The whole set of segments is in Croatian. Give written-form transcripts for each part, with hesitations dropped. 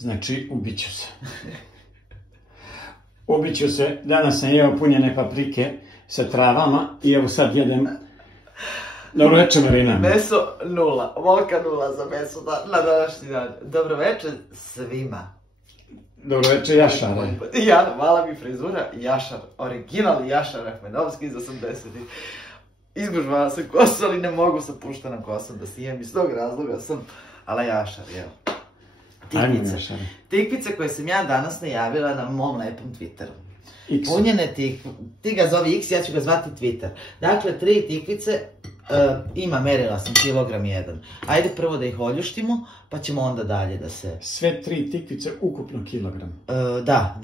Znači, ubiću se. Ubiću se, danas sam jeo punjene paprike sa travama i evo sad jedem. Dobro večer, Marina. Meso 0, volka 0 za meso na današnji dan. Dobro večer svima. Dobro večer, Jašare. Ja, mala mi frizura, Jašar, original Jašar Ahmedovski iz 80-ih. Izgužvala sam kosu, ali ne mogu sa puštenom kosom da sijem, iz tog razloga sam, ali Jašar, evo. Tikvice koje sam ja danas najavila na mom lepom Twitteru. Punjene tikvice, ti ga zovi X, ja ću ga zvati Twitter. Dakle, 3 tikvice, merila sam kilogram 1. Ajde prvo da ih oljuštimo, pa ćemo onda dalje da se... Sve 3 tikvice ukupno kilogram? Da.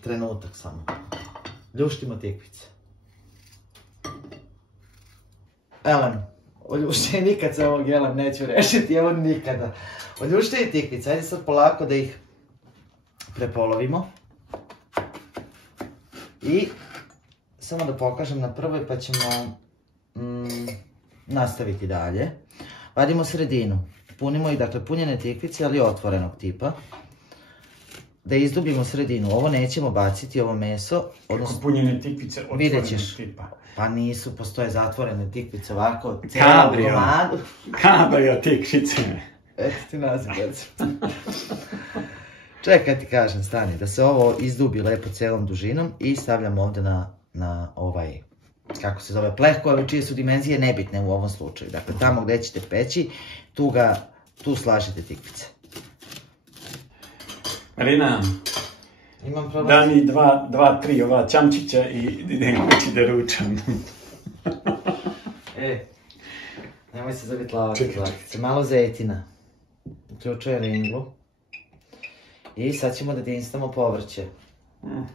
Trenutak samo. Ljuštimo tikvice. Elem, oljuštenje nikad se ovog jelem neću rešiti, evo nikada. Oljuštenje tikvice, ajde sad polako da ih prepolovimo. I samo da pokažem na prvoj pa ćemo nastaviti dalje. Vadimo sredinu. Punimo ih, dakle, punjene tikvice, ali otvorenog tipa. Da izdubimo sredinu. Ovo nećemo baciti, ovo meso. Kako punjene tikvice otvorenog tipa? Pa nisu, postoje zatvorene tikvice ovako. Kabrio tikvice. Eto ti nazivljac. Čekaj ti kažem, stani, da se ovo izdubi lepo celom dužinom i stavljam ovde na ovaj, kako se zove, plehko, ali čije su dimenzije nebitne u ovom slučaju. Dakle, tamo gde ćete peći, tu slažete tikvice. Marina, da mi 2-3 ova čamčića i idem kući da ručam. Nemoj se zavitlavati, zlakice. Malo zejtina. Uključujem ringlu. I sad ćemo da dinstamo povrće.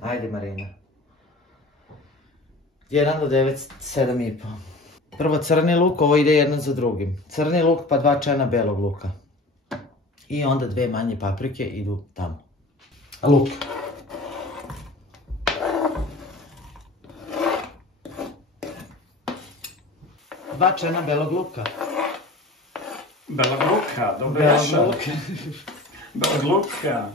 Ajde, Marina. 1 do 9, 7,5. Prvo crni luk, ovo ide jedno za drugim. Crni luk pa 2 čena belog luka. I onda 2 manje paprike idu tamo. Luk. Dva čena belog luka. Belog luka, dobro jaša. Belog luka.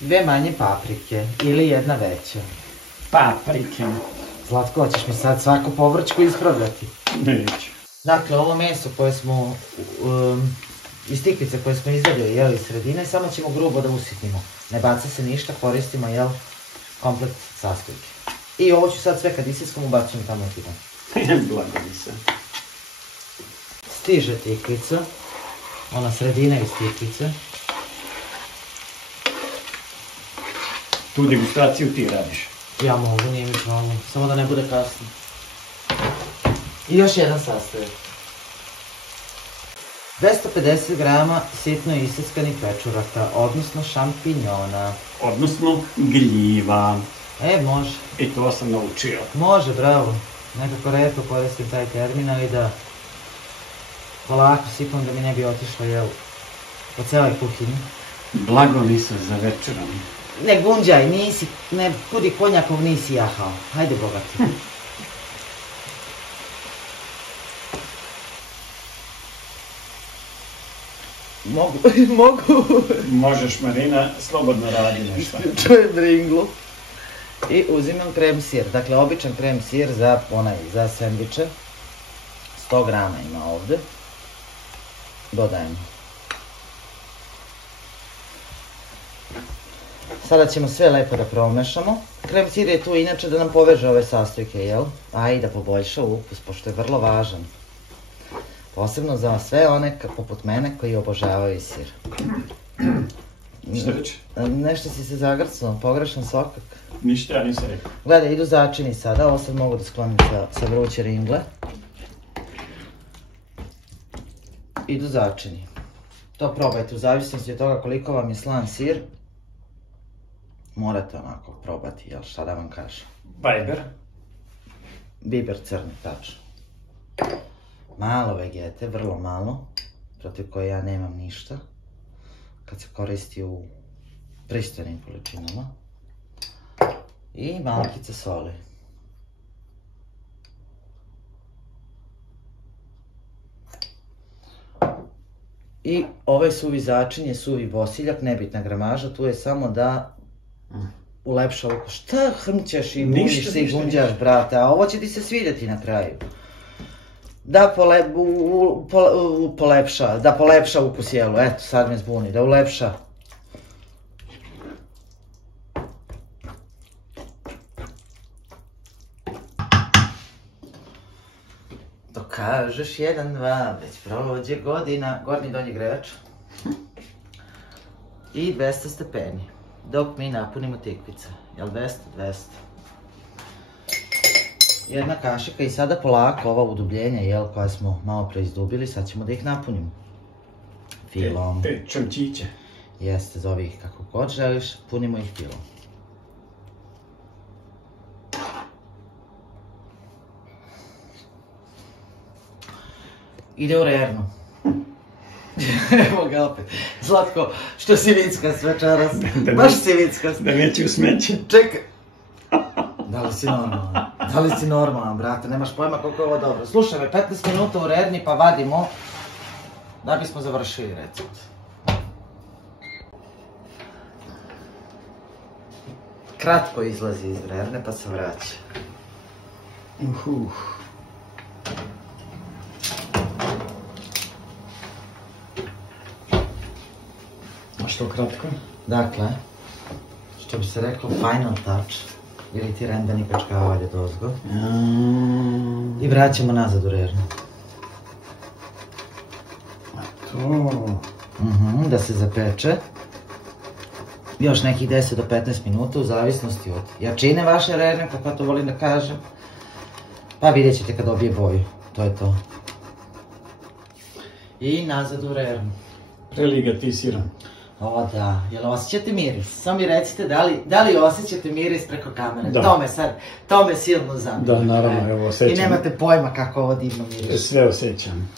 2 manje paprike ili 1 veća. Paprike. Zlatko, hoćeš mi sad svaku povrćku ispravljati? Neću. Dakle, ovo meso koje smo, iz tikvice koje smo izvadili, jel, iz sredine, samo ćemo grubo da usitnimo. Ne baca se ništa, koristimo, jel, komplet sastojke. I ovo ću sad sve kad isiskam ubacujem tamo u tiran. Blagodi se. Stiže tikvica, ona sredina iz tikvice. Tu degustraciju ti radiš? Ja mogu, nije mi problem, samo da ne bude kasno. I još jedan sastojak. 250 grama sitno iseckanih pečuraka, odnosno šampinjona. Odnosno gljiva. Može. I to sam naučio. Može, bravo. Nekako retko koristim taj termin, ali da polako sipam da mi ne bi otišlo, jel, po celoj kuhinji. Blago mi se za večerom. Ne gunđaj, nisi, ne, kudi konjakov nisi jahao. Hajde, bogati. Mogu. Možeš, Marina, slobodno radi nešto. Isključujem ringlu. I uzimam krem sir. Dakle, običan krem sir za sendviče. 100 grama ima ovde. Dodajemo. Sada ćemo sve lepo da promešamo. Krem sir je tu inače da nam poveže ove sastojke, jel? A i da poboljša ukus, pošto je vrlo važan. Posebno za sve one poput mene koji obožavaju sir. Šta reći? Nešto si se zagrcnuo, pogrešan sokak. Ništa, ja nisam rekao. Gledaj, idu začini sada, ovo sad mogu da sklonim sa vruće ringle. Idu začini. To probajte, u zavisnosti od toga koliko vam je slan sir. Morate onako probati, jel, šta da vam kažem. Biber? Biber crni, tačno. Malo vegete, vrlo malo, protiv koje ja nemam ništa, kad se koristi u pristojnim količinama. I malkice soli. I ovaj suvi začin je suvi bosiljak, nebitna gramaža, tu je samo da ulepša ukus. Šta hrmćeš i buniš se i gunđaš, brate, a ovo će ti se svidjeti na kraju. Da polepša ukus jelu, eto sad me zbuni, da ulepša. Dok kažeš 1, 2, već prođe godina, gornji donji grejač. I 200 stepeni, dok mi napunimo tikvice, jel 200? 200. Jedna kašika i sada polako ova udubljenja, jel, koja smo malo pre izdubili, sad ćemo da ih napunimo. Filom. Te čamčiće. Jeste, zovi ih kako god želiš, punimo ih filom. Ide u rernu. Evo ga opet. Zlatko, što si vickas večeras? Baš si vickas. Da neće u smeće. Čekaj. Da li si normalan? Da li si normalan, brate? Nemaš pojma koliko je ovo dobro. Slušaj me, 15 minuta u rerni pa vadimo da bismo završili recept. Kratko izlazi iz rerne pa se vraća. A što kratko? Dakle, što bi se reklo final touch, ili ti rendani kačkavanje dozgo. I vraćamo nazad u rernu. A to... Da se zapeče. Još nekih 10 do 15 minuta u zavisnosti od jačine vaše rerne, kako to volim da kažem. Pa vidjet ćete kad dobije boju. To je to. I nazad u rernu. Preligati sirom. O da, jel osjećate miris? Samo mi recite da li osjećate miris preko kamere? Da. To me silno zanima. Da, naravno, evo osjećam. I nemate pojma kako ovo divno miris. Sve osjećam.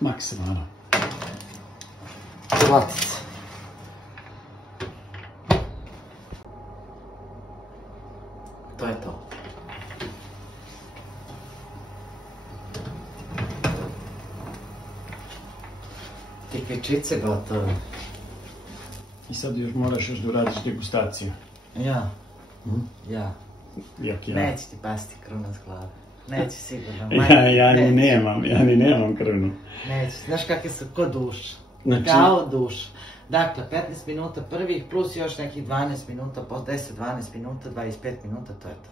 Maksimalno. Zlatica. To je to. Tikvičice gotove. I sad još moraš da uradiš degustaciju. Ja. Jak ja. Neće ti pasti kruna s glave. Neće sigurno. Ja ni nemam krunu. Neće. Znaš kakve su ko duš. Znači... Kao duš. Dakle, 15 minuta prvih plus još nekih 12 minuta, 10-12 minuta, 25 minuta, to je to.